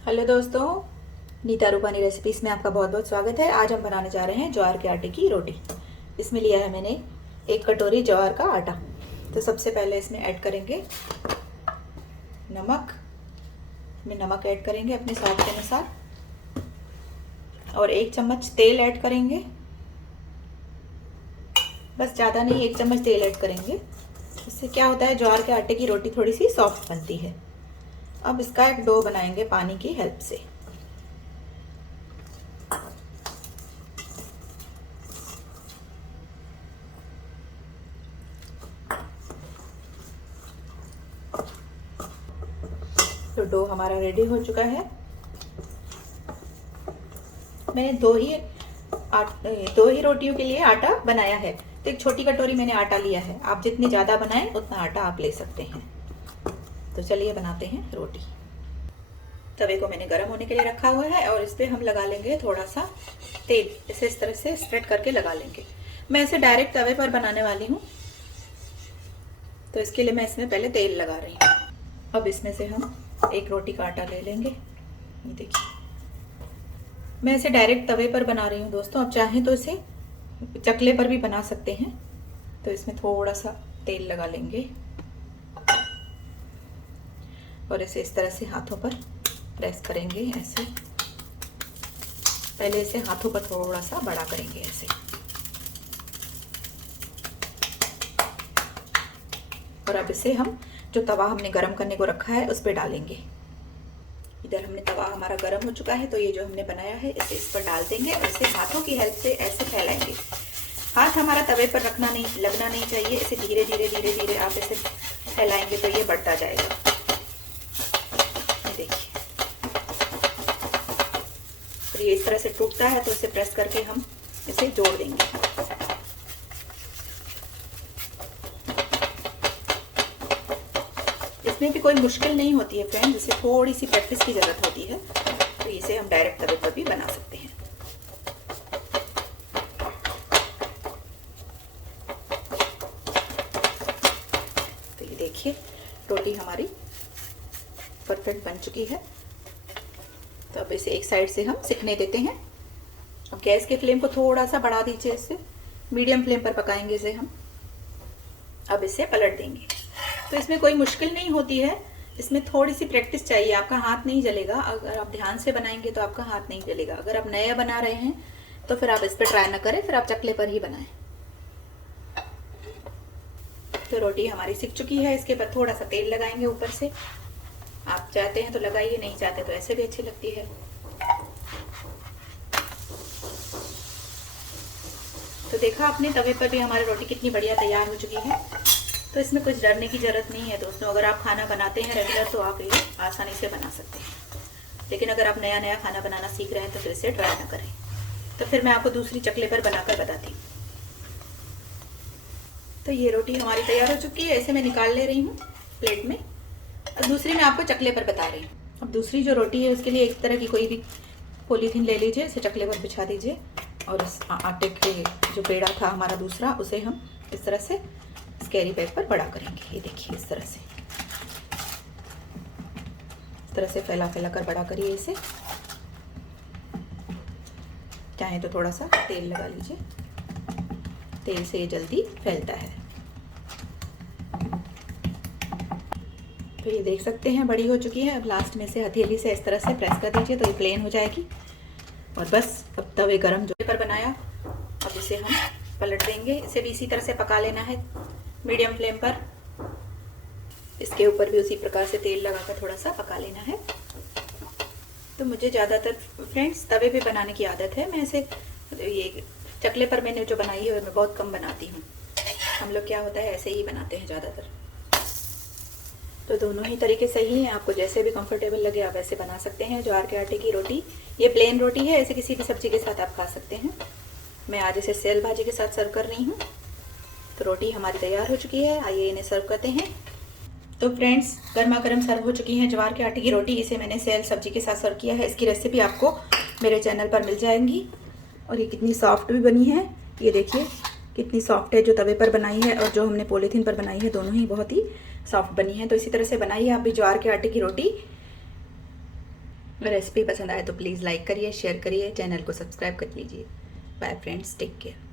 Hello दोस्तों, Nita Rupani recipes में आपका बहुत बहुत स्वागत है। आज हम बनाने जा रहे हैं ज्वार के आटे की रोटी। इसमें लिया है मैंने 1 कटोरी ज्वार का आटा। तो सबसे पहले इसमें ऐड करेंगे नमक। इसमें नमक ऐड करेंगे अपने स्वाद के अनुसार और 1 चम्मच तेल ऐड करेंगे। बस ज़्यादा नहीं, 1 चम्मच तेल ऐड करेंगे। इससे क्या होता है, ज्वार के आटे की रोटी थोड़ी सी सॉफ्ट बनती है। अब इसका एक डो बनाएंगे पानी की हेल्प से। तो डो हमारा रेडी हो चुका है। मैंने दो ही रोटियों के लिए आटा बनाया है, तो 1 छोटी कटोरी मैंने आटा लिया है। आप जितनी ज़्यादा बनाएं उतना आटा आप ले सकते हैं। तो चलिए बनाते हैं रोटी। तवे को मैंने गर्म होने के लिए रखा हुआ है और इस पर हम लगा लेंगे थोड़ा सा तेल। इसे इस तरह से स्प्रेड करके लगा लेंगे। मैं इसे डायरेक्ट तवे पर बनाने वाली हूँ, तो इसके लिए मैं इसमें पहले तेल लगा रही हूँ। अब इसमें से हम 1 रोटी का आटा ले लेंगे। ये देखिए, मैं इसे डायरेक्ट तवे पर बना रही हूँ दोस्तों। आप चाहें तो इसे चकले पर भी बना सकते हैं। तो इसमें थोड़ा सा तेल लगा लेंगे और इसे इस तरह से हाथों पर प्रेस करेंगे ऐसे। पहले इसे हाथों पर थोड़ा सा बड़ा करेंगे ऐसे, और अब इसे हम जो तवा हमने गरम करने को रखा है उस पर डालेंगे। इधर हमने तवा हमारा गरम हो चुका है, तो ये जो हमने बनाया है इसे इस पर डाल देंगे और इसे हाथों की हेल्प से ऐसे फैलाएंगे। हाथ हमारा तवे पर लगना नहीं चाहिए। इसे धीरे धीरे धीरे धीरे आप इसे फैलाएंगे तो ये बढ़ता जाएगा। ये देखिए, और ये इस तरह से टूटता है तो इसे प्रेस करके हम इसे जोड़ देंगे। इसमें भी कोई मुश्किल नहीं होती है फ्रेंड्स, इसे थोड़ी सी प्रैक्टिस की ज़रूरत होती है। तो इसे हम डायरेक्ट तवे पर भी बना सकते हैं। तो ये देखिए, रोटी हमारी परफेक्ट बन चुकी है। तो अब इसे एक साइड से हम सिकने देते हैं। अब गैस के फ्लेम को थोड़ा सा बढ़ा दीजिए, इससे मीडियम फ्लेम पर पकाएंगे इसे हम। अब इसे पलट देंगे। तो इसमें कोई मुश्किल नहीं होती है, इसमें थोड़ी सी प्रैक्टिस चाहिए। आपका हाथ नहीं जलेगा। अगर आप ध्यान से बनाएंगे तो आपका हाथ नहीं जलेगा। अगर आप नया बना रहे हैं तो फिर आप इस पर ट्राई ना करें, फिर आप चकले पर ही बनाएं। तो रोटी हमारी सिक चुकी है। इसके बाद थोड़ा सा तेल लगाएंगे ऊपर से। आप चाहते हैं तो लगाइए, नहीं चाहते तो ऐसे भी अच्छी लगती है। तो देखा आपने, तवे पर भी हमारी रोटी कितनी बढ़िया तैयार हो चुकी है। तो इसमें कुछ डरने की ज़रूरत नहीं है दोस्तों। अगर आप खाना बनाते हैं रेगुलर तो आप ये आसानी से बना सकते हैं। लेकिन अगर आप नया नया खाना बनाना सीख रहे हैं तो फिर इसे ट्राई ना करें। तो फिर मैं आपको दूसरी चकले पर बनाकर बताती हूँ। तो ये रोटी हमारी तैयार हो चुकी है। इसे मैं निकाल ले रही हूँ प्लेट में, और दूसरी मैं आपको चकले पर बता रही हूँ। अब दूसरी जो रोटी है उसके लिए एक तरह की कोई भी पॉलीथीन ले लीजिए, इसे चकले पर बिछा दीजिए, और इस आटे के जो पेड़ा था हमारा दूसरा, उसे हम इस तरह से इस कैरी बैग पर बड़ा करेंगे। ये देखिए, इस तरह से फैला फैला कर बड़ा करिए इसे। चाहे तो थोड़ा सा तेल लगा लीजिए, तेल से ये जल्दी फैलता है। तो ये देख सकते हैं बड़ी हो चुकी है। अब लास्ट में से हथेली से इस तरह से प्रेस कर दीजिए तो ये प्लेन हो जाएगी। और बस, अब तवे गरम जो पर बनाया, अब इसे हम पलट देंगे। इसे भी इसी तरह से पका लेना है मीडियम फ्लेम पर। इसके ऊपर भी उसी प्रकार से तेल लगाकर थोड़ा सा पका लेना है। तो मुझे ज़्यादातर फ्रेंड्स तवे पे बनाने की आदत है। मैं इसे ये चकले पर मैंने जो बनाई है मैं बहुत कम बनाती हूँ। हम लोग क्या होता है ऐसे ही बनाते हैं ज़्यादातर। तो दोनों ही तरीके सही हैं, आपको जैसे भी कंफर्टेबल लगे आप ऐसे बना सकते हैं। ज्वार के आटे की रोटी, ये प्लेन रोटी है, ऐसे किसी भी सब्जी के साथ आप खा सकते हैं। मैं आज इसे सेल भाजी के साथ सर्व कर रही हूँ। तो रोटी हमारी तैयार हो चुकी है, आइए इन्हें सर्व करते हैं। तो फ्रेंड्स, गर्मा गर्म सर्व हो चुकी है ज्वार के आटे की रोटी। इसे मैंने सेल सब्जी के साथ सर्व किया है। इसकी रेसिपी आपको मेरे चैनल पर मिल जाएंगी। और ये कितनी सॉफ्ट भी बनी है, ये देखिए कितनी सॉफ्ट है। जो तवे पर बनाई है और जो हमने पॉलीथीन पर बनाई है, दोनों ही बहुत ही सॉफ्ट बनी है। तो इसी तरह से बनाइए आप भी ज्वार के आटे की रोटी। रेसिपी पसंद आए तो प्लीज़ लाइक करिए, शेयर करिए, चैनल को सब्सक्राइब कर लीजिए। Bye friends, take care.